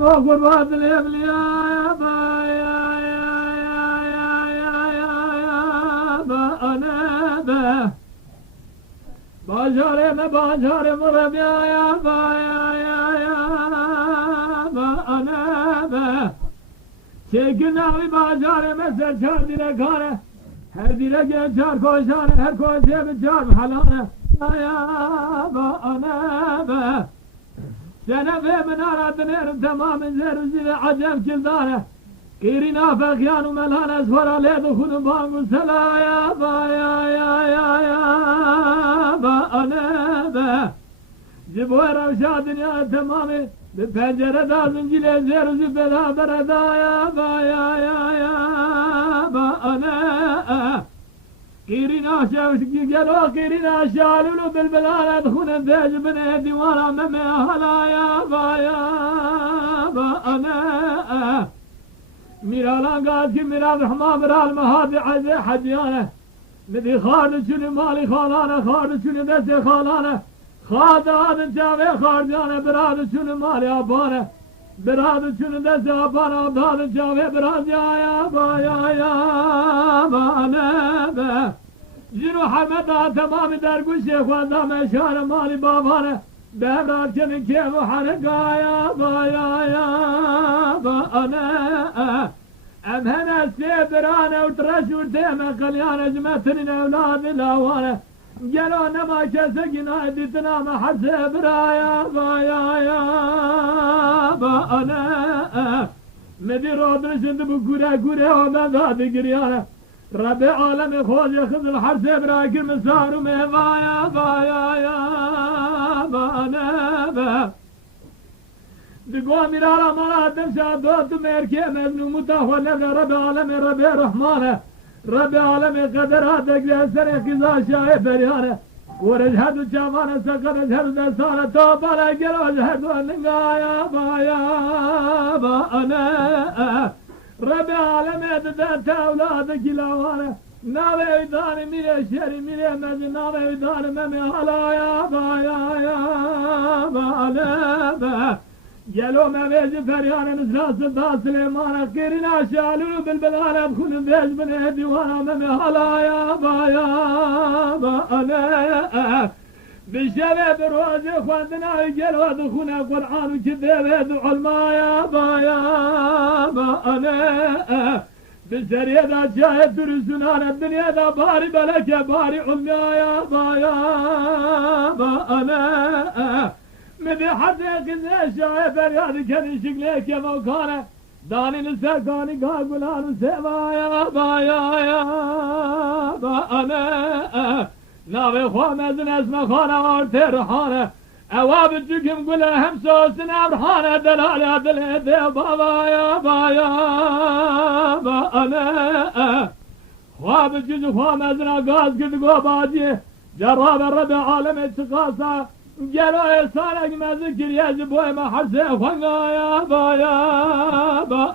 ما قربات الأبلياء أنا به باجاري مربيا يا أنا به Çekin abi bacarı mesel çar dile kare her dile gel çar koşan her koşan bir çar halane ya ana be Sene ve min aradın erim tamamen zerüzüle acem kildane Kirin afek yanu melhane svara ledu kudu bangu sela ya ana be Cibu'ya ravşadın ya tamamı bir pencere dazın cile zerüzü beraber edaya ana Kirin aşağı gel o kirin aşağı lulu bilbilan edhunen tecbine divana meme halaya ana Miralan gaz ki miral rahma miral mahadi aze hadiyane Midi khardı çünü mali khalane khardı çünü dese khalane Khadı adın çave khardiyane biradı çünü mali abane Biradı çünü dese abane abdadın çave biraz ya be Jinu hameda tamamı dergü şehvanda meşhar mali babane Devrat kemin kevu harikaya ana Emhene sedirane utraş urteme kalyane cümetinin evladı lavane Gelo nema kese günah ditina mahase biraya ana Medir odun şimdi bu gure o ben zadı giryane Rabbi alemi hoca kızıl harse bırakır misaru mevaya ana Digo mirala mala demşa doğdu merke meznu mutahvane Rabbi alemi Rabbi rahmane Rabbi alemi kader tekresene kız aşağı feryane ورجهد جامانا سكر جهد دسانة توبالا جلو جهد ونقايا أنا ربي عالمي ددت أولادك لوانا ناوي ويداني ميري شيري ميري مزي ناوي ويداني ممي هلايا أنا جلو مميجي فريانا نسراس دا سليمانا كيرنا شالولو بالبلانا بخون بيج من ديوانا ممي هلايا أنا بشبه بروزي خواندنا جلو دخونا قرآن وكذبه دعو المايا أنا بسرية دا شاهد درسونانا الدنيا دا باري بلكة باري علمايا أنا مدي حديق النشاء فرياد كان شكلك يا موكانة داني نسكاني قاقلان سبايا أنا ناوي خوامزن اسم خانة وارترحانة اواب الجكم قلها هم سوسنا برحانة دلالة دلالة بايا أنا خواب الجكم خوامزن قاز قد قوباجي جراب الربع عالم اتقاصة Gelo esana mezikir yazı boyma harse fangaya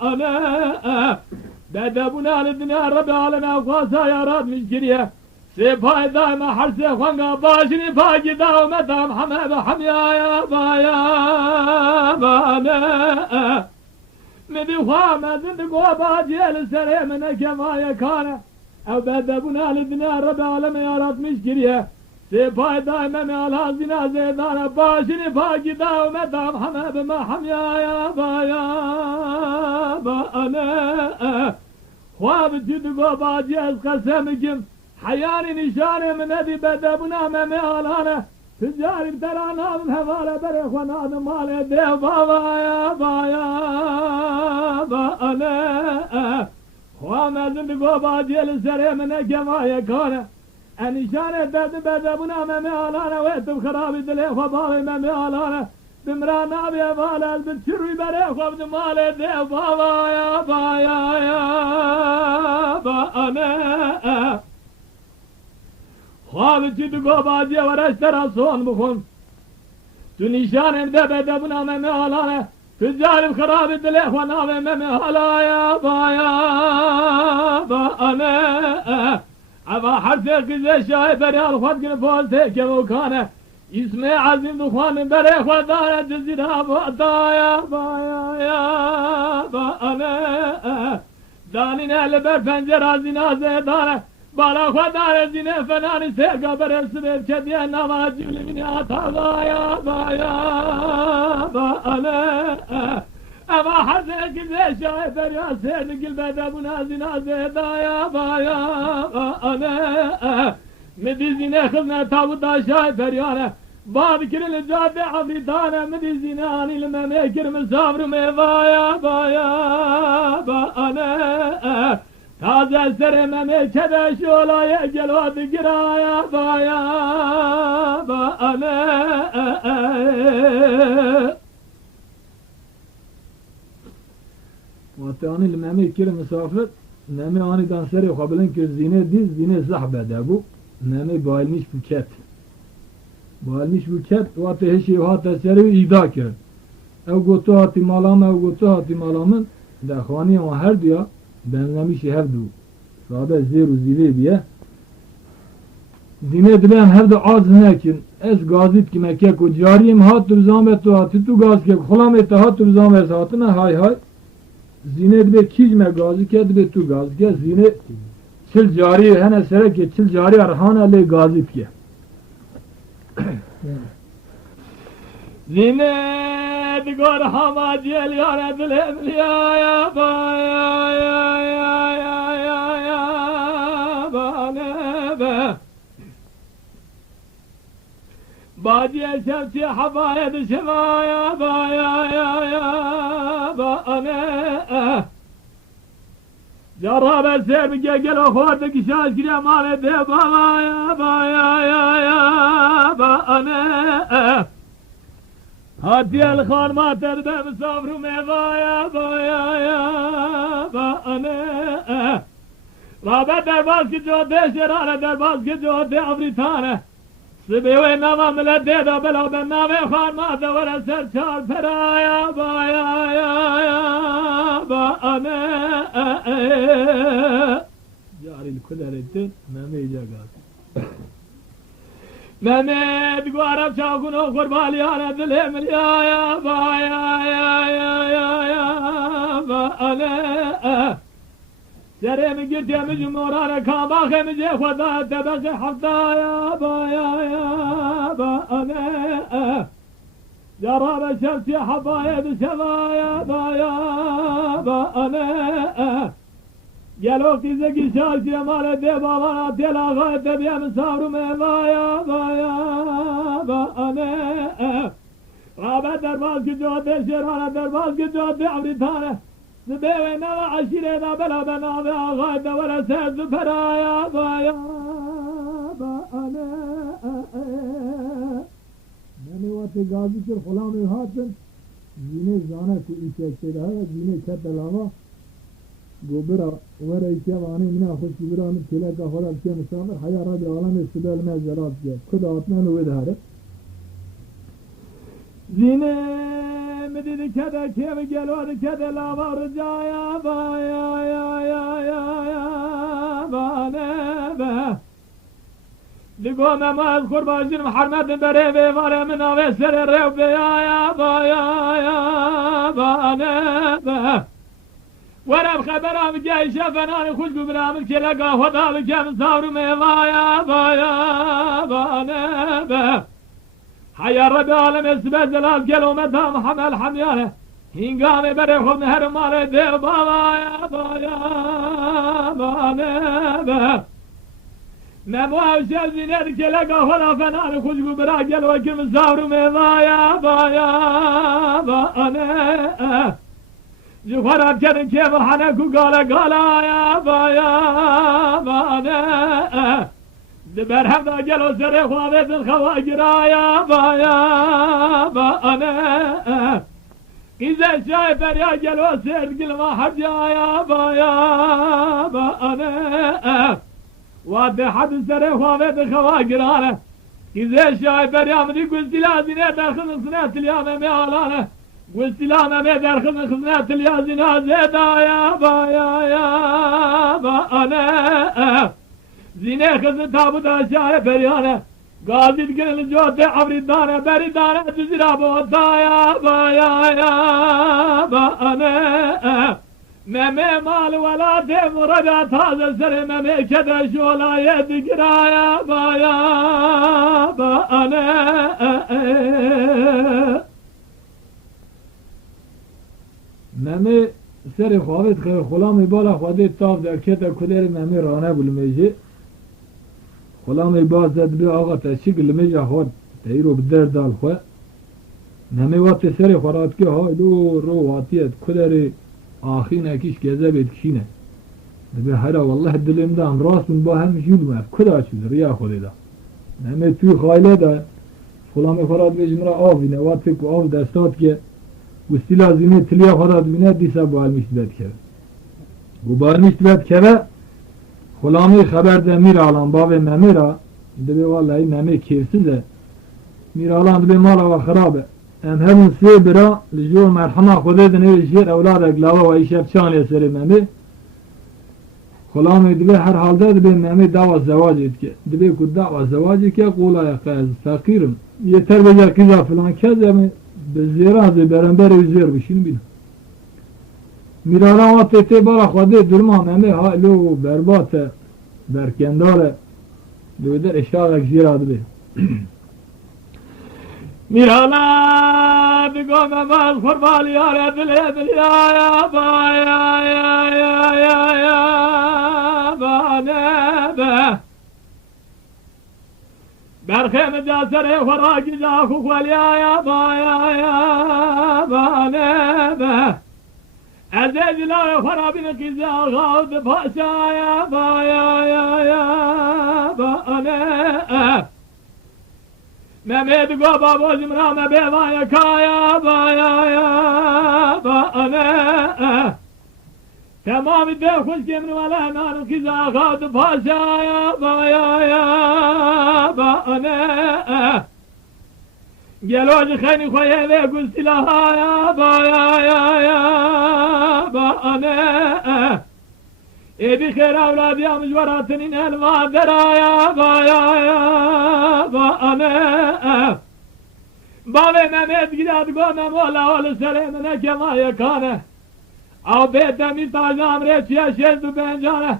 ana Dede bunu alidine Rabbi aleme kasa yaratmış giriye Sefay daima harse fanga başını paki davme dam hame ve hamyaya ana Medi huamezin de goba ciheli seremine kemaya kane Ev dede bunu alidine Rabbi aleme yaratmış giriye Sefay daime ala zinazedana başını paki davme dam hame be mahamyaya ana Huab tüdügo baciyaz kasemikim Hayani nişane minedi bedebuna meme alana Tüccarim teranavim hevale berekhvanadım male dev babaya ana Huamezin digo baciyeli seremine kemaya kane Enişane derdi bedebuna meme alana ve ettim kharabi dile khvabavi meme alana Bimran abi evalel bir çürü bere khvabdi male dev babaya ana Khvabi çidu gobaciye ve reştera son bukun Tu nişanem de bedebuna meme alana Tüccarim kharabi dile khvanavi meme halaya ana Ava harse kıze şahi beri al khvat gini fazte kevu kane İsmi azim duhanı bere khudara cizira bataya baya bana danin el ber pencere zinaze dana bala khudara zine fenani serga bere sibir kediye namaz cülümini atavaya baya bana ama hazır güzel şahitler ya serdi gülbede buna zinaze daya baya bana مديزينه خذنا تابوتا شايفر يانا باب كرل جادة عفريتانا مديزينه اني لما ميكر مسافر ميضايا بايا بانا تازة سرمة ميكدا شولا يجل وذكرايا بايا بانا واتاني لما ميكر مسافر نامي اني دان سري قبلن كر زينه ديز زينه زحبه دابو نامي بايلmiş buket. Bailmiş buket o ateşi o ateşleri ida kir. Ev gotu hati malam ev gotu hati malamın dakhani o her diyor benlemiş her du. Sahabe zeru zile diye. Dine dilen her de az nekin es gazit ki mekke ko cariyim hat tu zahmet tu hati tu gaz ke khulam et hat tu zahmet satına hay hay. Zine dibe kizme gazı ke dibe tu gaz ke zine çil cari hene sere ke çil cari arhana le gazit ke. Zine digor hama cel yara dilem ya ba ya ba be Badiye şevçi havaya düşevaya ba ya ba Jarabe sevge gel o horda ki şaş gire mane de ba ya ba Hadiyel kharma terbe misafru mevaya ya ba Rabe derbaz ki jo de şerane derbaz ki jo de avritane Sibiwe nama milede da bela ben nave kharma da vere ser çar peraya ba ya ba Caril kulerettin Mehmet Gaz Mehmet bu Arap çakunu kurbali ana dilim ya ba ya ba Seremi girtemi cumhurane kabakemi cehuda tebeki hafta ya ba ba Yarabe şefti habaya düşevaya ba ba Gel vakti zeki şarkı cemale de babana telaga tebiye misafru mevaya ba Rabe derbaz ki cadde şerane derbaz ki cadde avritane Zibeve neva aşire da bela bena ve ağay da vere sezdu peraya ba Meni vati gazi kir khulam-ı hatın Zine zana ku içekte daha zine ketelava Gobira vere ikevani mina hoş gibirani tilaka holar ke misafir haya rabi alem istibel mezzerat ke kuda atmen ve dhare Zine medidi kede kevi gelodi kede lava ricaya ba ya ba ne be Digo memaz kurbacın Muhammed bere ve vare min ave sere rev be ya ba ne be ورم خبرم جاي شفناني خوش ببرامل كلا خدا بكم صاروا ميضايا بايا بانبه حيا ربي عالم اسبت زلال قلو مدام حمل حميانه هنقامي بري خود مهر مالي دير بايا بانبه مموها وشفزيني كلا خدا فناني خوش ببرا قلو كم صاروا ميضايا بايا بانبه Jufarat kedin kevil hane ku gala ya ba ne Diber hevda gel o sere huavetin khava giraya ba ne Kize şahi ferya gel o sergilma harcaya ba ne Vade hadis sere huavetin khava girane Kize şahi ferya mdi güzdila zine derkın sine tilyame me alane Güstilame me derkın hizmetil ya zinaze da ya ba ne Zine kızı tabuda şahe feryane Gazi gönül cote avridane beridane düzira botaya baya bana meme mal vela de murada taze sere meme kede şolaya digraya baya bana meme seri xavet xwe xulamê bala xwedê tav derkete kulêrê memê rane bû li mêjê xulamê baz dibe axa te çik li mêja xwe te îro bi der dal xwe memê wat tê serê xwe ratike haylo ro hatiye kulêrê axînekîş gezebê dikişîne dibe hera wallah dilê dan rast min ba hem jîl me kuda çû riya xwedê da memê tû xayle de xulamê xwe rat bêjin ra avîne wat tê ku av destat ke Gustila zine tiliya xwara dibîne dîsa bu almiş dibet keve. Bu almiş dibet keve xulamê xeber de Mîralan bavê memê ra dibe vallahi memê kêfsiz e Mîralan dibe mala we xirab e em hemûn sê bira li jor merhema Xwedê din ê jêr ewladek lava ve îşev çanê serê memê xulamê dibe her halde dibe memê dawa zewacê dike dibe ku dawa zewacê ke qolaya qez feqîrim yeter beca kîza filan kez em Bezêrazê beremberê zêr bişîn bîne. Mîralan wat tê bara Xwedê durma memê haylo berbat e berkendar e li wê der eşarek jêra dibe. Mîralan digo memez xurbaliyare dilê dilyaya baya bane be برخیم جاسر خوراکی جا خوالیا بایا بانه به از اجلال خرابین کیزا غاود پاشایا بایا بانه ممید گو بابو جمرام بیوای کایا بایا بانه تمام ده خوش کمن ولا نانو کیزا غاود پاشایا بایا بانه گلوج خیلی خویه و گستیلا یا بایا بانه ایدی خیر اولادی مجوراتنین المادرایا بایا بانه باوی ممید گیرد گو ممولا ول سلیم نکمای کانه آبی دمیر تاجام ریچیه شد و بنجانه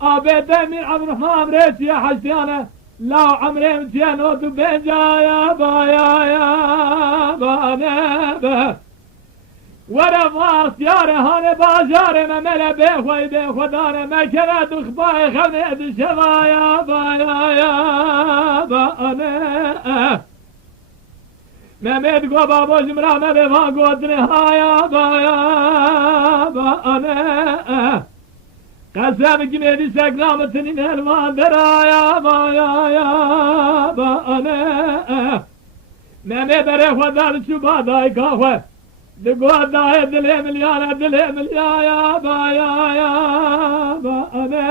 آبی دمیر عبرحمام ریچیه حشتیانه لا عمري متيانو بنجايا بايا بانه ورا فاس ياري هاني باجاري مملا بيخوي بيخوداني مكنا دخباي خوني دشبايا بايا بانه ممد قو بابو جمرا مبي فاقو دنهايا بايا بانه قسم گمێری سەگرامتنین هەلوان دەرایە بایا بانە مەمێ بەرێ خۆدار چوو بادای کاخۆ دگۆدایە دلێ ملیانە دلێ ملیایە بایا بانە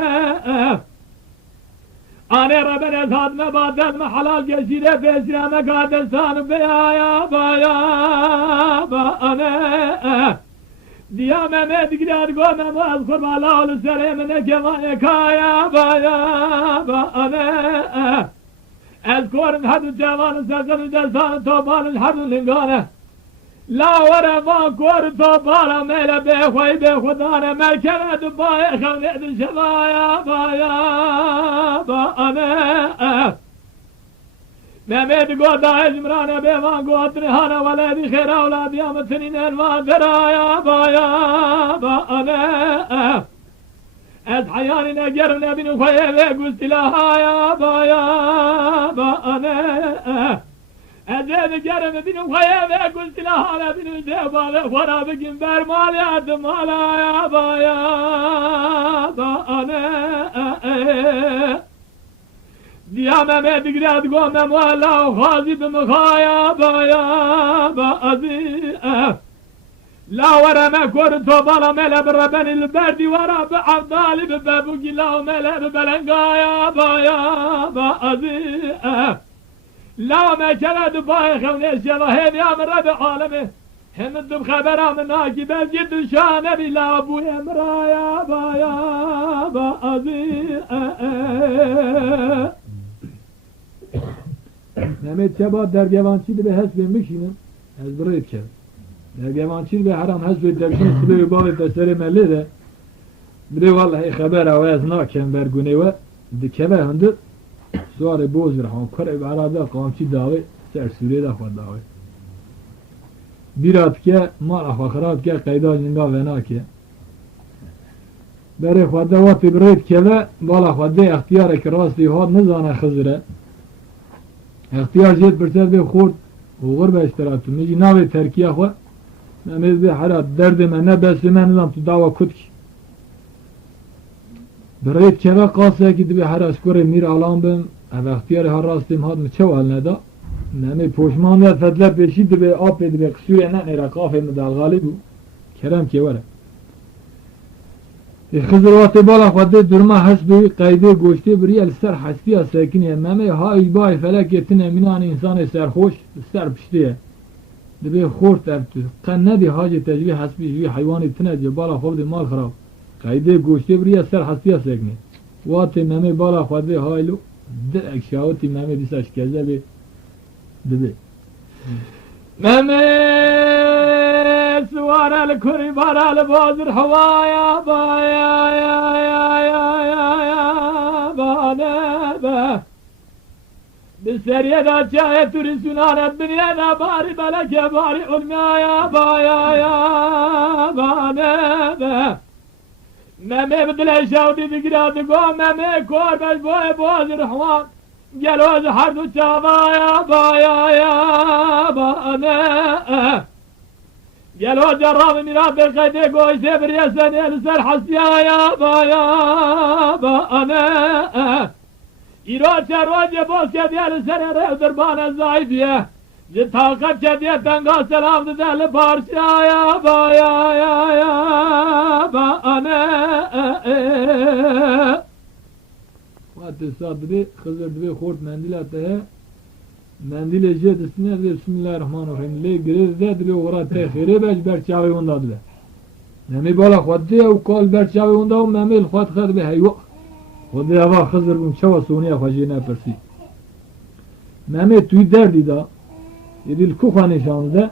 ئانێ ڕەبەرێز هاتمە بادەتمە حەلال گەشیرێ پێشرامە کادەستان بەیایە بایا بانە دیا ممد گرد گو مماز قربالا ول سریم نکمای کایا بایا بانه از کورن حد جوان سرزن دستان تو بالش حد لنگانه لا وره وان کور تو بالا میل بخوی بخودانه مرکنه دبای خونید شبایا بایا بانه ممد گو دای جمرانه بیوان گو اتنهانه ولدی خیر اولادی آمتنین الوان درایا بایا بانه از حیانی نگرم نبین خویه و گستیلاهایا بایا بانه از نگرم نبین خویه و گستیلاها نبین زیباله خورا بگیم برمالیات مالایا بایا بانه دیا ممد گرد گو مموالا و خازی بمخایا بایا بازی لا ورا ما كور تو بالا ملا بربن البردي ورا بعبدالي ببابوكي لا ملا ببلنقايا بايا بازي لا ما كلا دباي خوني الشبهين يا من ربع عالمي هم الدب خبرا من ناكي بجد شان بلا ابو امرايا بايا بازي Mehmet Çaba dergevançıydı ve hesbinmişinin. Ezbire etken. Dergevançıydı ve haram hesbet dergin sıvı balı teseri melli de. Bir de vallahi haber avaz naken bergune ve dikeme hındı. Suarı bozdur han kare ve arada kamçı dağı ser Suriye'de xwed dağı. Bir atke mal axarat ke qayda jinga ve nake. Beri xwedde wati birêt keve bala xwedde ihtiyarek rastî hat nizane Xizire. İhtiyar jêt pirser bê xort uğur be iştiratü. Mijî navê Terkiye xwe Mehmet bê hera derdê me ne besê me nizam tu dava kut ki. Birêt keve qasekî dibe hera skorê mîr alan bim ev ihtiyarê ha rastîm hat mi çaw eline da. Mehmet poşman ve fedle peşî dibe apê dibe qisûrê ne nêra qafê mi dalgalî bû. Kerem ke were. Xizir watê bala xwedê durma hesbê qeydê goştê biriye li ser hestiya sekiniye Mehmet ha îbayê felekê tune mînanê însanê serxweş li ser piştê dibe xort ev tu qen nedî hacê te ji vê hespî ji vê heywanê tune diye bala xwe mal xirab qeydê goştê biriye ser hestiya sekiniye watê Mehmet bala xwedê haylo direk şawitî Mehmet dîsa şikeze bê dibe Mehmet suara li kurî bara li bazir hewaya baya bane bi seriye da çaye turi sunane biniye da bari beleke bari ulmaya baya bane Mehmet dile şavdi digradı go Mehmet korbeş boy bazir hewan Geloz hardu çavaya baya bane Geloz jarrabı mirabir kayde goyse bir yesen el ser hasiyaya baya bane İro çervace boz kediyeli ser revdir bana zaydiye Zi takat kediyetten gaz selamdı deli parçaya baya bane Fatih sadri Xizir dibe xort mendil ataya mendil jet ismine dibe Bismillahirrahmanirrahim le girezde dibe uğra tehire beş berçavi onda dibe Memi bala xwedde ev kal berçavi onda u memil xwed xed be heywa xwedde eva Xizir bun çava suniye xwejine persi Memi tuy derdi da yedil kuxa nişanıda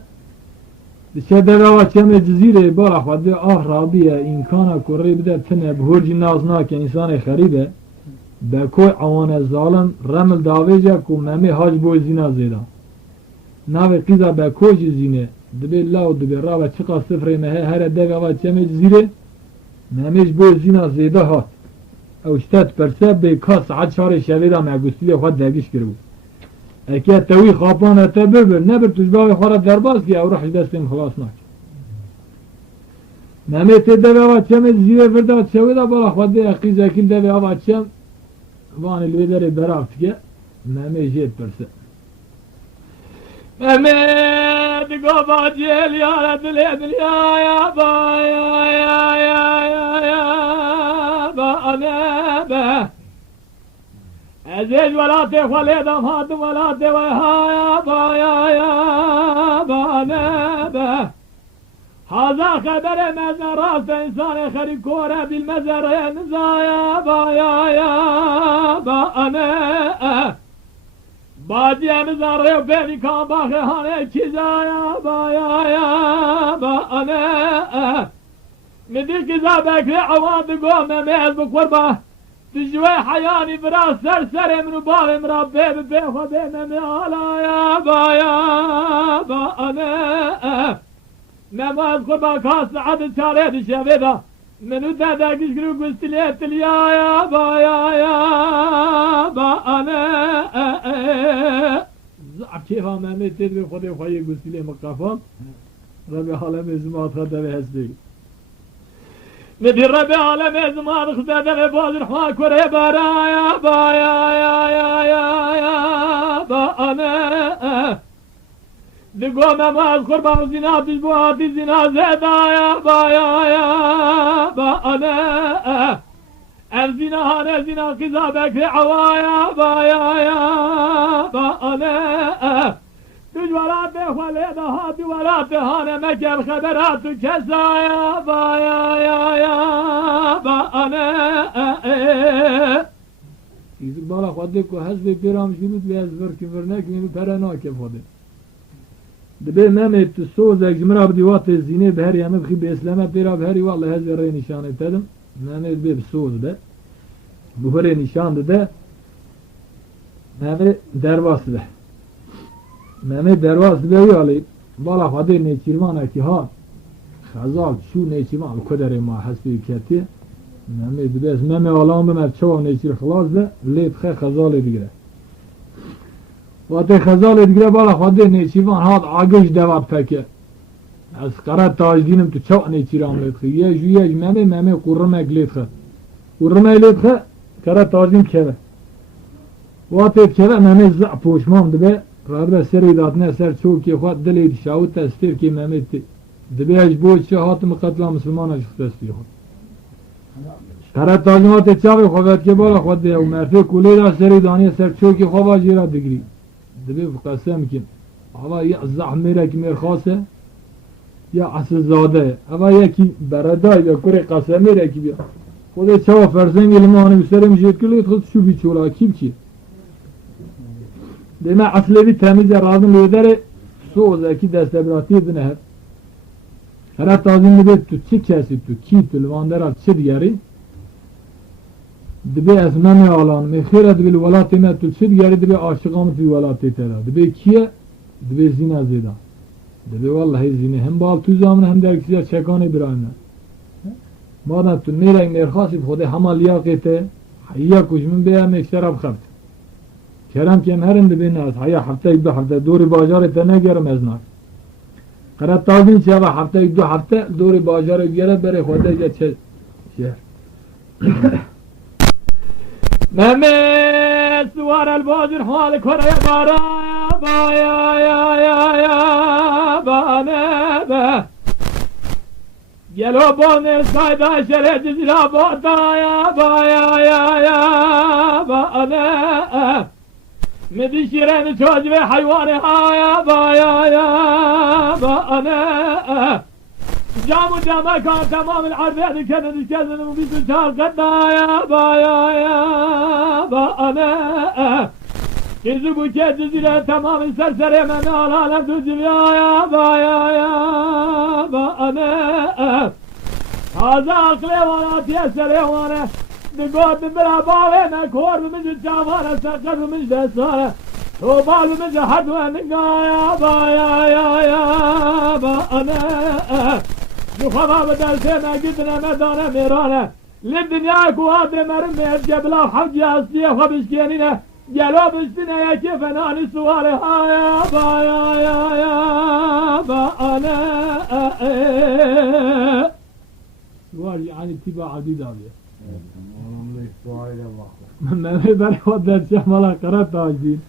Dişe deveva çeme cizire bala xwedde ah rabiye imkana kurri bide tine bhurci naznake insanı xeribe Bekoy awane zalim remil daveja ku memi hac boy zina zeda. Nave qiza bekoy zine dibe law dibe rava çıka sıfre mehe her deve va çeme zire memiş boy zina zeda hat. Ew ştet perse be kas ad şare şeveda me gustiye xwed dergiş kirbu. Eke tewi xapan ete bir ne bir tujbavê xwara derbas ki ew rih destên xilas nak. Mehmet deve va çeme zire verda şeveda bala xwedê qizekil deve va çem Van ilvedere beraftike Mehmet jet perse Mehmet goba cel yara dile ya ba ne be Ezej velate xwaledam hat velate ve ha ba ne be Haza habere mezar rast insanı xeri kore bil mezare nizaya bane Badiye mizarı bevi kan bakı hane kizaya bane Midi kiza bekri avadı go memez bu kurba Tijve hayani biraz ser emru bağım Rabbe be xwede meme alaya bane Namaz kurban kası adı çare düşe veda Menü dede gişgürü güstiliye tilya bane Zakiha Mehmet dedi Xwedê xwayê güstiliye mıkafam Rabbi alem ezmat xede ve hesbi Nedir Rabbi alem ezmat xede ve bazır xwa kure baraya bane Digo namaz kurban zina bu hadi zina zedaya bane Ev zina hane zina kıza bekri avaya bane Dücvalat ehvale daha düvalat hane mekel haberatü kesaya bane İzik bala khode ko hezbe piram jibut ve ezver kivernek minu perana ke khode. Dibe Mehmet soz ekjmra bdi wat zine be her yame bxi be islama pira be her vallahi hezbe re nişan etdim. Mehmet be soz de. Bu re nişan de Mehmet dervas de. Mehmet dervas de yali bala khode ne çirmana ki ha Khazal şu ne çirman o kadar ma hasbi kati Mehmet be Mehmet alam be mer çav ne çir xlas de le bxe khazal digre. Vate khazal digre bala khode ne çirman hat agaj devat peke. Az qarat tajdinim tu çav ne çiram le bxe ye juye Mehmet qurmak le bxe. Qurmak le bxe qarat tajdim keve. Vate keve Mehmet za poşmam de Rabbe seri datne ser çok ki xat dili şahut tastir ki Mehmet dibe ecbo şahat mukatla Müslümana şıktasıyor. Karat tazimat çavi xavet ke bala xad de merfe kule da seri daniye ser çok ki xava jira digri. Dibe qasam ki hava ya zahmira ki mer khase ya asızade hava ya ki berada ya kure qasamira ki خود çava fersen ilmanı müserim jetkili xud şu biçola kim ki Deme aslevi temiz razım eder soğuz ki destebrati dine hep. Her tazim gibi tu çikesi tu ki tulvandera çid yeri. Dibe esmemi alan mehire dibe velatime tu çid yeri dibe aşıqam fi velati tera. Dibe kiye dibe zina zeda. Dibe vallahi zina hem bal tu zamne hem der kişiye çekane bir ayna. Madem tu nereng nerxasi xode hama liyaqete hayya kujmin beya mekşerab xabt. Kerem kem herin de binaz haya hafta iki hafta doğru bajarı tane görmez nak. Karat tazin çava hafta iki hafta doğru bajarı göre bere xoda geçer. Mehmet suvar el bajir hal koraya bara ya ya bana be. Gelo bone sayda şere cizra bata ya ya bana. مدشرين توجب حيواني هايا بايا يا بانا جامع كان تمام العرض كان كذا وبيت شهر قدا يا بايا يا بانا كذبوا كذا تمام السرسر من على تجب يا بايا يا بانا هذا عقلي وانا تيسر وانا Dikkat bira bağlayana korbimizi çavara sakatımız desara Tobalımızı hadvanıga ya ya bana Yuhama dersene gidine medane mirane Li dünya kuadre merim mevcebla havci asliye habişkenine Gelo üstüne yeki fenani suali ha ya bana Sual yani tiba adid abi Mehmet ben o derse mala karat tacdin.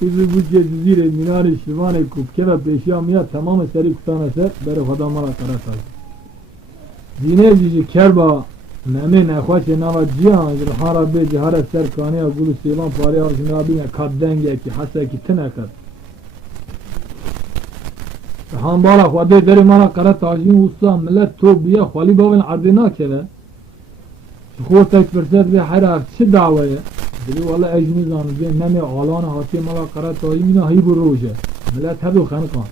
Bizi bu cezire minare şivane kupkeva peşamiya tamamı seri kutana ser beri hoda mala karat tacdin. Dine cici kerba Mehmet nekhaçe nava cihan jirhan rabbe cihara ser kaniya gulu sevan pari avşin rabbine kaddenge ki hasa ki tine kad. Han bala khode deri mala karat tacdin usta millet to biya khali bavin ardina keve. خوتك فرصت به هر چه دعویه بلی والا اجنی زانو به نمی آلان حاتی ملا قرار تایی مینا هی بروجه ملت هدو خنقان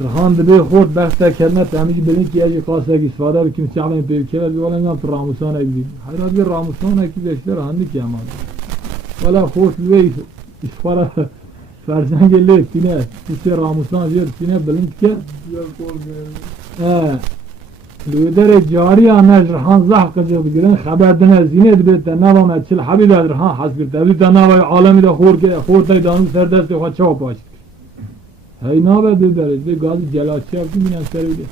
رخان دبی خورد بخته کلمه تمیج بلین که اجی قاسه که استفاده بکیم چعلن پیوکه بلی والا میان تو راموسان اگدید هر از بی راموسان اکی بشتر هنده که امان والا خوش بی استفاده فرزنگ لیف تینه تیسه راموسان زیر تینه بلین که لودر جاری آنها رهان زح کجا بگیرن خبر دنه زینه دبیت نوام چل حبیب رهان حسب تبلیغ نوای عالمی دا خور تای دانو سردست خود چه پاش هی نوای دبیت به گازی جلاچی افتی مینن سریده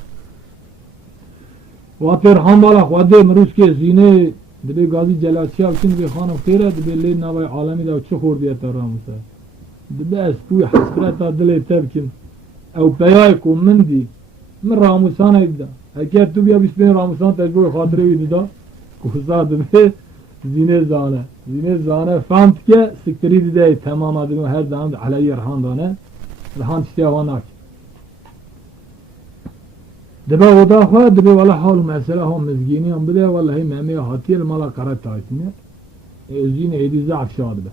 وقتی رهان بالا خواده مروز که زینه دبی گازی جلاچی افتی به خانم خیره دبی لی نوای عالمی دا چه خور دیت راموسه دبی اسپوی حسکرت دل تبکن او پیای کومندی من راموسان ایده اگر تو بیا بیشتر راموسان تجربه خاطره ویدی دا کوزاد به زینه زانه فهمت که سکتری دیده تمام آدم هر دام علی رهان دانه رهان چتیا واناک دبا ودا خو دبا ولا حال مسئله هم مزگینی هم بده ولا هی مهمی هاتیل مالا قرات تایتنه Özün eydi zaf şadı be.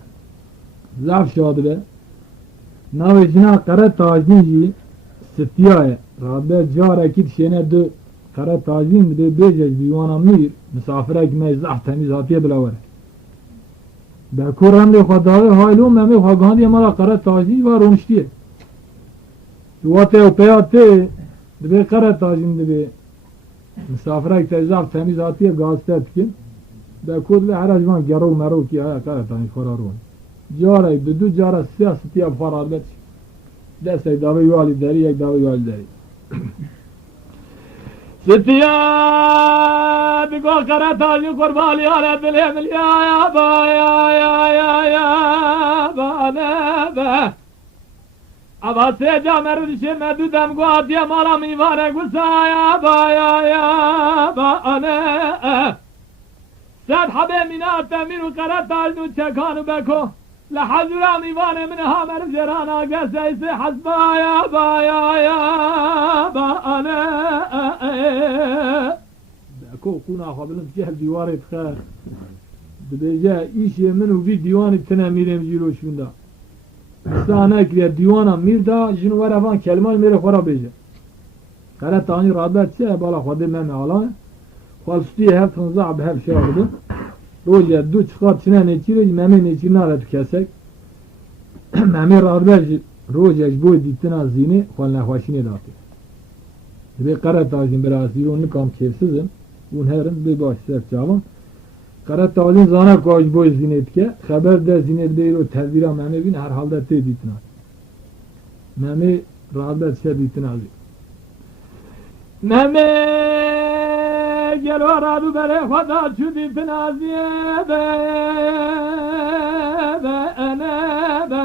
Zaf şadı be. Navecina kara tacini Stiyaye. Rabbe cara kit şene de kara tacin de bece divana mir misafire gitmeyi zah temiz hatiye bile var. Be Kur'an de Xdavi haylu meme Xagandi mala kara tacin var onuştiye. Duate o peyate de kara tacin de misafire gitmeyi zah temiz hatiye gazete etkin. Be kod ve harajman gero mero ki ha kara tacin fararun. Cara du cara siyasetiye farar bet. Dest ek davi yuali deri, ek davi yuali deri. Sitiya bigo kara tacı kurbali ale bilemil ya ba ya ba ne be. Aba seca merud şeme düdem guat ya mala mivare gusa ya ba ne. Sen habe minate minu kara tacı çekanu beko. لحجرا ميوان منها مرجرانا قسيس حسبا يا با انا بأكو كونا خبلن جهل ديواري تخير دبيجا ايشي منو في ديواني تنا ميرم جيلو شوندا سانا كريا ديوانا ميردا جنو ورفان كلمان ميري خورا بيجا قرأ تاني رادبت سيه بالا خودي ممي علان خالصتي هف تنزع بهف شاردن روزه دو çıkar çine neçire meme neçirine alet kesek meme rarber roje bu ditna zini xalna xwashine dati be qara tazin biraz yonu kam kevsizim un herim be baş sef çavan qara tazin zana koş bu zinetke haber de zinet değil o tedbira meme bin her halde te ditna meme rarber se ditna zi meme gel oradu bere xada çudi tinaziye be ene be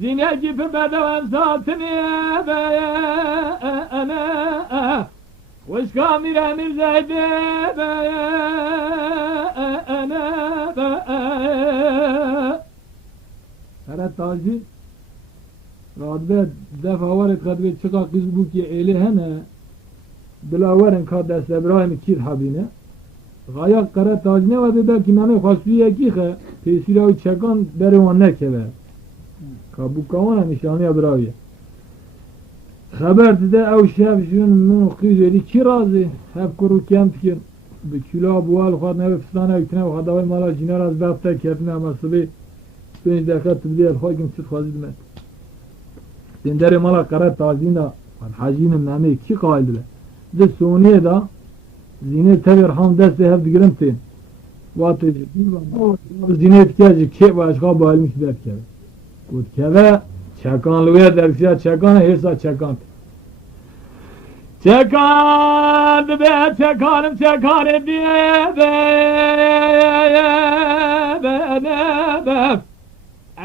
zine gibi bedeven zatiniye be ene hoş kamir emir zeyde be ene be Kara tazi radbe defa var kadve çıka kız bu ki eli hene bilaverin kardeş İbrahim kir habine gaya kara tacne ve dedi ki meme khasuye ki khe pesira çekan beri on ne keve kabu kavana nişanı İbrahim haber dedi ev şef jun min qizeli ki razı hep kuru kem fikir bi kilo bual khad ne fistana ikna ve hadavi mala jinar az bafta kefne masbi 5 dakika tibdiyel hakim çıt khazidmet dinderi mala kara tacina hacinin meme ki qaildiler de Soniye da zine tever ham dest hep digirimti vat zine ihtiyacı ke başka balmış derke kut keve çakanlığa dersiya çakana hesa çakant çakan be çakanım çakan diye be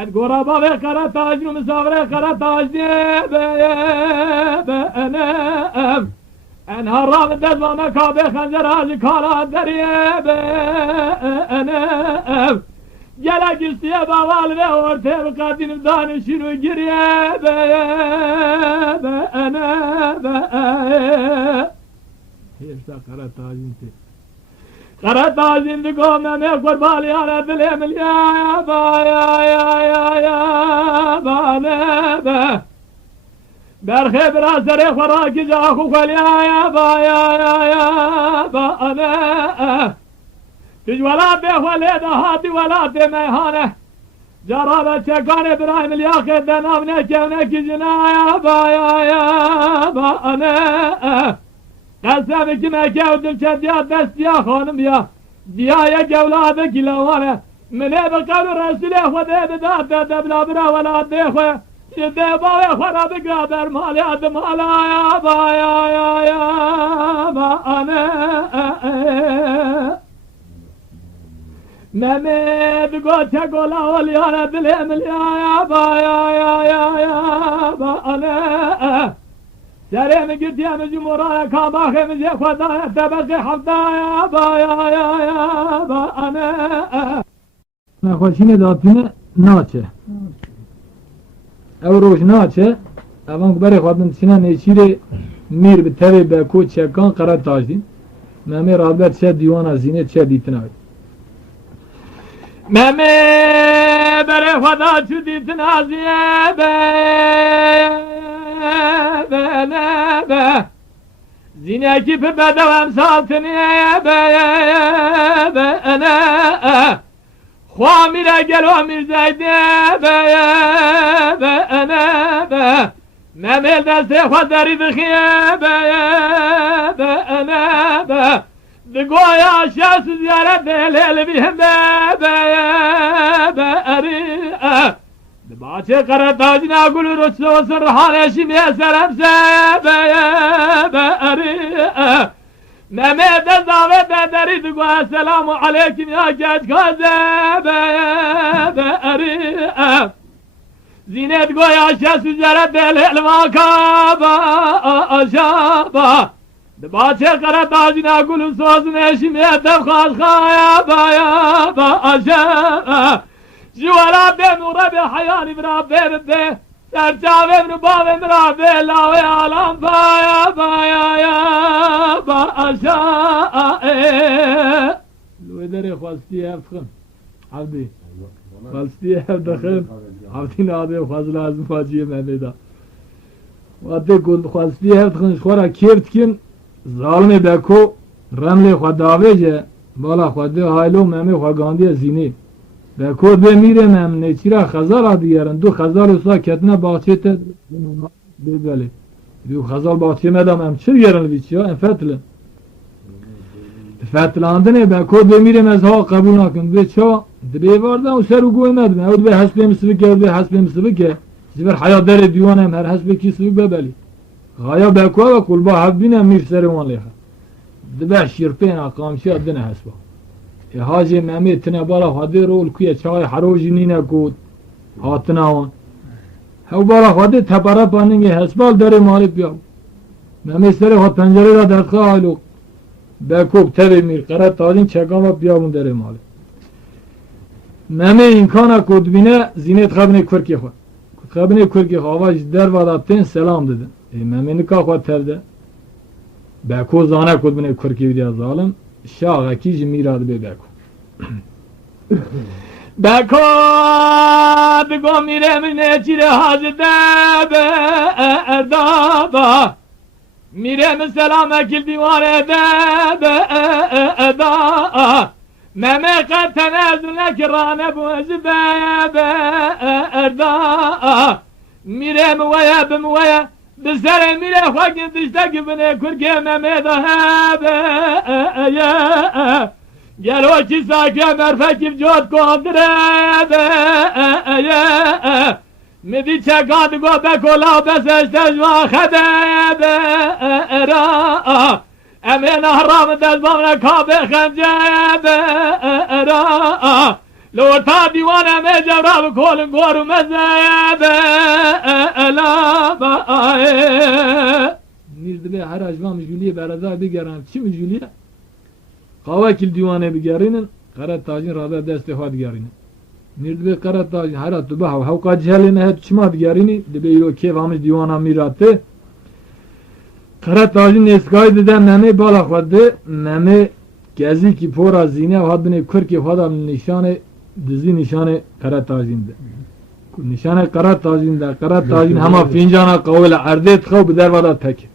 ed goraba ve kara tacını misafire kara tac diye be en haram dezvana kabe khanzer ağacı kara deriye be gelek üstüye baval ve ortaya kadinim danışını giriye be hepsi kara tacimti kara tacimti komeme kurbali yana bilemil ya ba ne be برخي براسري خراك جاخو خليا يا با انا تجولات به ولد هاتي ولات ميهانه جرابة شكان ابراهيم الياخي دنامنا كونك جنا يا با انا قسمك ما كودل شديات بس يا خانم يا ديايا جولادك لوانا من بقول رسوله وده بدات دبلا برا ولا ديخه Şimdi bana kharabe gaber mali adım ala ya ba ana Mehmet gote gola ol ya dilemil ya ba ana Seremi gidiyem cumhuraya kabahemiz ya khada tabaqi hafta ya ba ana Ne hoşine datine naçe ev rojnaçe evan beri xadın çina neçire mir bi teve be ko çekan qara tajdin Meme Rabet çe divana zine çe ditin ay. Meme bere fada çu ditin aziye be zine ki pe bedevem saltiniye be Khwamire gelo mirzeyde be Memel deste khwadari dikhiye be Digoya şahs ziyaret delel bihim be Bahçe karatacına gülü rüçlü sırhane şimdi eserem be Mehmet'e davet ederi digoya selamu aleyküm ya geç gaze be Zinet goya şes üzere delel vakaba aşaba Bahçe karatacına gülü sözün eşim edem khashkhaya ba aşaba Jivarabbe nurabbe hayali birabbe be Serçavem rubavem rabbe lave alam baya ya ba aşağı Lüvedere khwasti hafkhın Abdi khwasti hafkhın Abdi nabe khwaz lazım faciye Mehmet'a Vate kul khwasti hafkhın khwara kertkin Zalme beko Ramle khwadavece Bala khwade haylo Mehmet khwagandiye zini Beko be mirem hem neçira khazal adı yarın du khazal usta ketine bahçete bebeli du khazal bahçeme dam hem çır yarın biçiyor en fetle fetlandı ne beko be mirem ez ha kabul nakın be ço dibe vardı o seru koymadı ben o be hasbe misli ke be hasbe misli ke ziver hayat der divan hem her hasbe ki su bebeli gaya beko ve kulba habbine mir servan leha dibe şirpen aqamşi adına hasba Hacı Mehmet'ine bala hadi rol kuye çay harojinine kod hatına on. Hev bala hadi tepara paninge hesbal dere malip ya. Mehmet sere hat pencerede dertka haluk. Bekop teve mir karat tadin çekama piyavun dere malip. Mehmet imkana kod bine zinet khabine kurki kho. Khabine kurki avaj der vadatten selam dedi. Mehmet'in ka kho tevde. Beko zana kod bine kurki diye zalim. Şağa ki jmirad be beko. Beko digo mirem ne çile hacde be erdaba. Mirem selam ekil divane de be eda. Meme kad tenezzüle kirane bu ezbe be erda. Mirem veya bim veya Bizlere mire fakin dişte gibine kurke Mehmet'e be Gel o ki sake merfekim cot kondire be Midi çekadı go bekola beseşte jvahede be Emin ahramı dezbamne kabe khence be Lorta divane me cevrab kolun goru mezebe la ba Nirdi be her ajvam jüliye berada bir geran çim jüliye Qavakil divane bir gerinin qarat tajin rada destefad gerinin Nirdi be qarat tajin harat tu bahav havqa cehaline het çimad gerini de be ilo kevamiz divana mirate Qarat tajin eskaydı da meme balakvadı meme Gezi ki pora zine hadbine kurki hadam nişane dizi nişane karat tajinde. Nişane karat tajinde. Karat tajin hama fincana kavle ardet khaw bi dervada tek.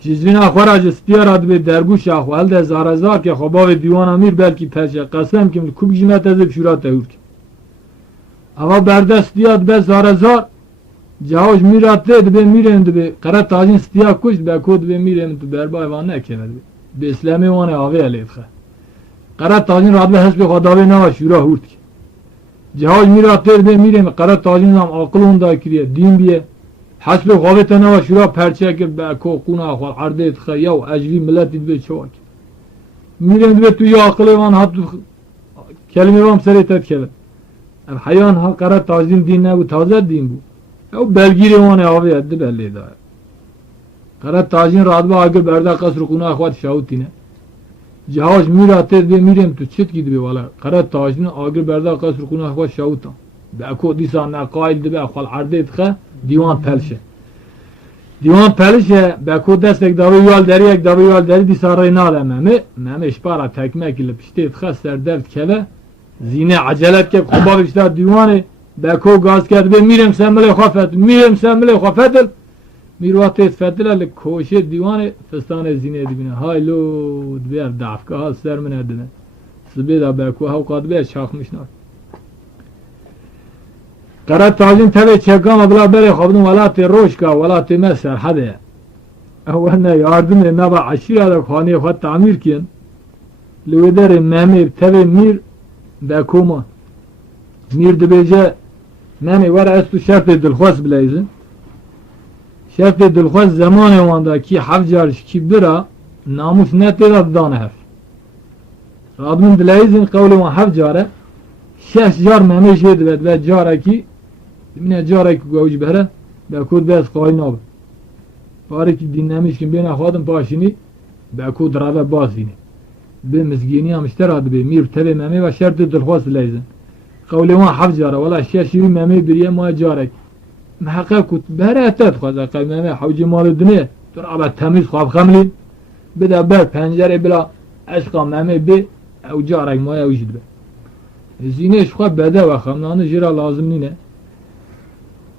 Cizvina kharaj istiyar adbe derguş ahval halde zarazar ke khabav diwan amir belki peşe qasam kim kub jimet az şurat urk. Ava berdest diyad be zarazar Cahoj mirat de be mirend be karat tajin istiya kuş be kod be mirend berbay van ne kemed. Be İslami wane ave aleytha. Qarat tajin radbe hasbe khadavi na şura hurt. Cahoj mirat de mirem qarat tajin nam aql onda kiriye din biye. Hasbe khavete na şura perçe ke be ko quna khal ardet khayav ajvi millet be çovak. Mirem be tu ya aql van hat kelime vam seretet kele. Hayan ha qarat tajin din ne bu taze din bu. O belgiri wane ave eddi belli da. Qarat tajin radbe agir berda qasr quna khwat şautine. Cihaz mirate de mirem tu çit gidiyor valla. Qarat tajin agir berda qasr quna khwat şautan. Be ko disan na qail de be khal ardet kha divan pelşe. دیوان پلشه بکو دستک داوی یال داری یک داوی یال داری دی سارای ناله ممی اشپارا تکمه که لپشتی خست در درد کله زینه عجلت که خوبا بشتا دیوانه بکو گاز کرد به میرم سمله خافت میرم سمله خافتل میروات فتل لکوشه دیوانه فستان زینه دیبینه های لود بیر دعفکه ها سر من ادنه سبیدا بکو ها قاد بیر شاخ مشنار قرار تاجین تبه چکام بلا بره خوابدون ولات روشکا ولات مسر حده اولنا yardım naba aşira da khani xat tamir kin lüder memi tebe mir bekuma mir dibece memi var estu şart dilxwas bileyzin şart dilxwas zamanı wanda ki havcar ki bira namus net da dana radmin bileyzin qawlu wa havcara şeş jar memi şedibet ve jaraki mine jaraki gavj bere bekud bes qaynab پاره که دین نمیشکن بین خودم پاشینی به کو دراوه بازینی به مزگینی هم اشتراد به میر تبه ممی و شرط دلخواست لیزن قولی وان حف جاره ولا شیشی ممی بریه ما جارک محقق کت بره اتت خواهد قوی ممی حوجی مال دنیا در عبا تمیز خواب خملین بده بر پنجره بلا عشقا ممی بی او جارک ما اوجید به زینش خواه بده و خمنانه جرا لازم نینه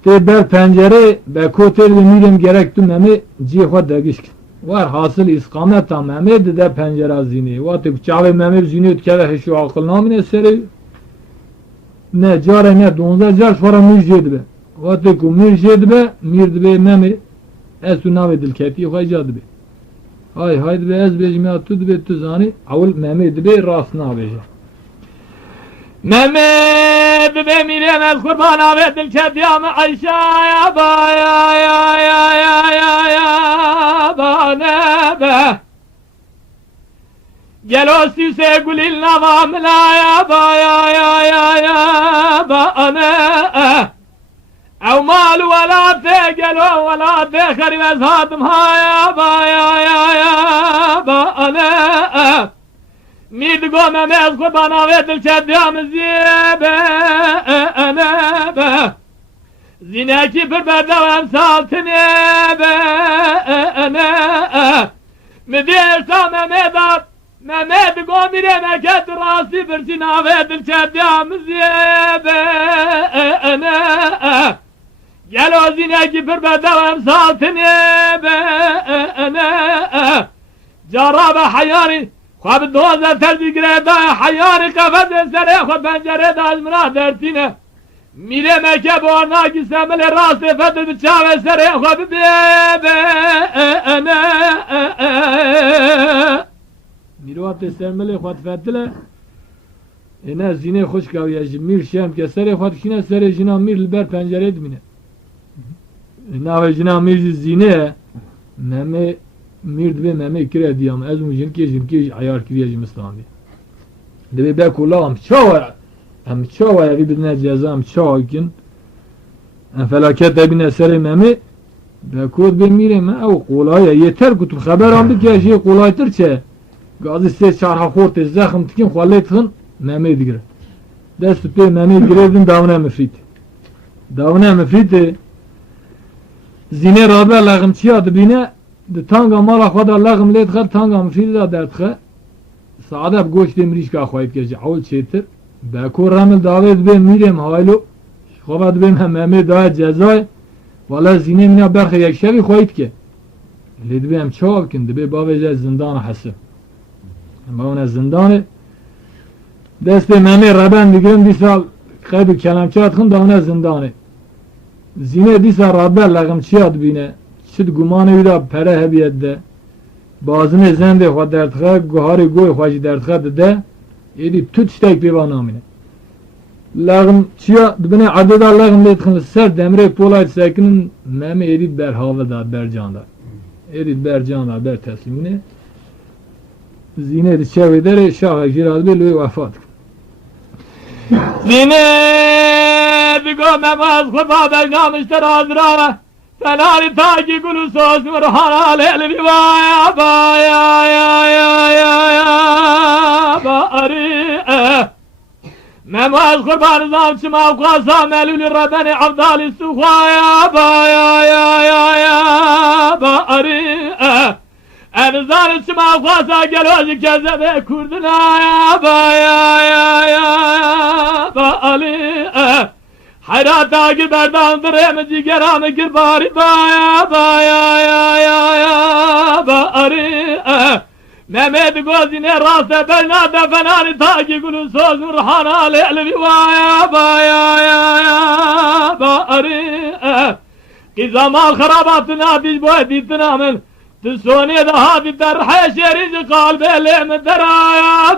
te ber pencere be kotel mirim gerek tu memi ci xwe degişk var hasıl iskamet memi de pencere zini wat çave memi zini tkeve heşu akıl namine seri ne care ne donza car sonra mirjed be wat ku mirjed be mird be memi esu nave dilketi xwe jad be hay be ez bejme tu be tu zani avul memi be rast naveje Mehmet be miremez kurban avedim kediyamı Ayşe ya ba ya ba ne be Gel o süse gülil navamla ya ba ya ba ne Ev malu velate gel o velate kharivez hadım ha ya ba ya ba ne Mird gome mez kurban avedim çedyamız yebe be Zineki bir berdevem saltın yebe Müdirsa Mehmet gomire meket rasi bir sin avedim çedyamız yebe Gel o zineki bir berdevem saltın yebe Carabe hayari خواب دوزه تردی گرده حیاری قفت سره خود پنجره دازمنا درتینه میره مکه بارنا کی سمل راست فتر بچاوه سره خواب بیبه میره وقت سمل خود فتله اینه زینه خوش کاویه میر شم که سره خود کینه سره جنا میر لبر پنجره دمینه ناوه جنا میر زینه ممه mird be meme kire diyam ez mujin ki ayar kiriye jimistandi de be kulam çawara am çawara bir bidne cezam çawkin en felaket de bin eseri meme be kod be mireme ev qolaya yeter kutu haber aldı ki şey qolaytır çe gazi se çarha xort zaxım tikin xalaytın meme digre dest pe meme giredin davne mefrit zine rabe lagım çiyad bine de tanga mala xwada lagım led xel tanga mfid da dert xe saade goşt demriş ka xwayt gerçi avul çetir be ko ramel davet be mirem haylo xwad be meme da cezay wala zine mina berxe yek şevi xwayt ke led be em çav kin de be bavece zindan hası bavne zindanı deste meme raben digrim disal xedu kelamçat xın davne zindanı zine disa rabel lagım çiyad bine Şid gumanı vida pere hebiyette bazını zende xwa dertxe guhari goy xwaji dertxe de edi tut ştek bir banamine lagım çiya dibine adeda lagım letxin ser demre polayt sekinin meme edit ber havada bercanda edit bercanda ber teslimine zine de çevedere şah giral be vefat zine digo memaz xwa bernamışlar azra Fenari taki gülü söz mürhan aleyli rivaya bari Memaz kurbanı zamçı mavkasa melülü rebeni avdali suhaya bari Erzan içime khasa geloji kezebe kurduna ya ba ya ba Ali Hayrata gir berdandır hem cigeramı gir bari ba ya ba Ali Mehmet gözüne rastı beyna defenani taki gülü sözün ruhana le'levi va ya ba Ali Kizamal kharabatına diz bu editna men تسوني ذا هذه الدرحة شريج قلبي اللي مدرا يا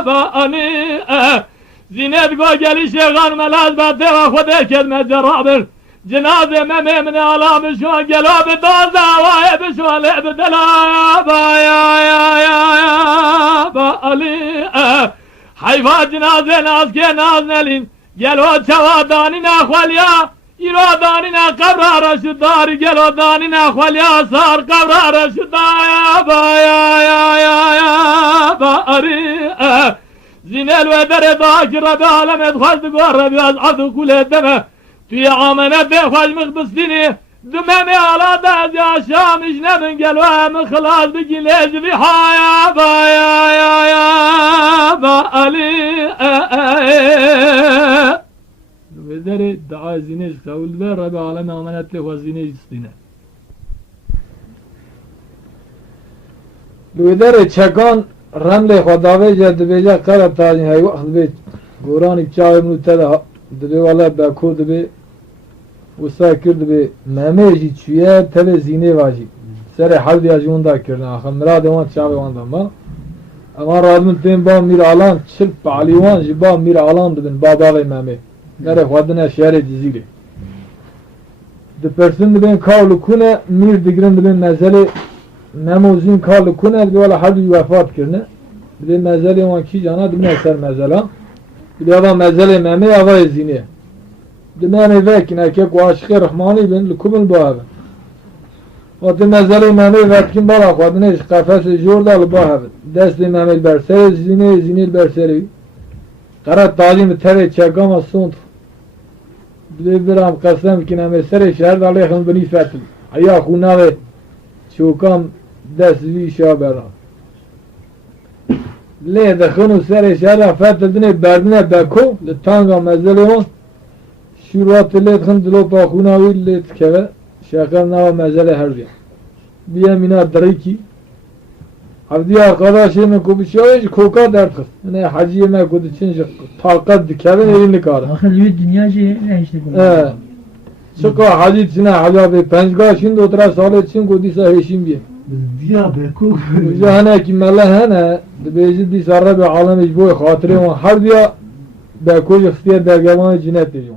با أني زينات قو جالي شيغان ملاز باتي وخوده كلمة جرابر جنازة ممي من علام بشوان قلوب دوزا واي بشوان لعب دلا با أني حيفا جنازة ناس كي ناس نلين قلوا شواداني ناخواليا İradânine kabrara şu dar gel o dânine khvalya sar kabrara şu da ba ari zinel ve dere dâki rabbi alemet khvazdı gor rabbi az adı kule deme tüye amene de khvaj mıkbıstini dümemi ala da az yaşam işnemin gel o emin khılaz bir gileci bir haya ba ali Vezere daha zinej kavul ve Rabbi aleme amenetle ve zinej istine. Vezere çekan remle khadave jed beja kara tajin hay vaqt be goran ibçay mutela dibe wala bako dibe usa kir dibe meme ji çüye tele zine vaji sere havdi ajunda kirna khamra dewan çave wanda ma ama radmin tem ba mir alan çilp aliwan jiba mir alan dibin baba ve meme nere khwadine şehre dizili de person dibin kavlu kune mir digrin dibin mezeli nemozin kavlu kune wala hadi vefat kirne bir mezeli wan ki cana dibin eser mezela bir adam mezeli meme ava zine dimane vekin erkek ve aşık rahmani bin lukumul bahabe ve mezeli meme vetkin bala khwadine kafes jorda bahabe desti meme berseri zine berseri Karat talim tere çekama sunt biram kasem ki name sere şehir daleyhim beni fetil aya khuna ve çokam desvi şabera le dakhunu sere şehir fetil dine berdine beko le tanga mezeleon şurat le khun dilo pa khuna ve le tkeve şakam na mezele her diye bir mina dariki Avdi arkadaşım ko bir şey koka dert kız. Ne hacıya me ko için takat dikevin elini kar. Ahir dünya şey ne işte bu. Çıka hacı içine hacı be pençga şimdi otura sale için ko disa heşim bir. Ya be ko. Cahane ki mella hene de bezi di sarra be alem icboy hatire her diye be ko ihtiyar dergaman cennet diyeceğim.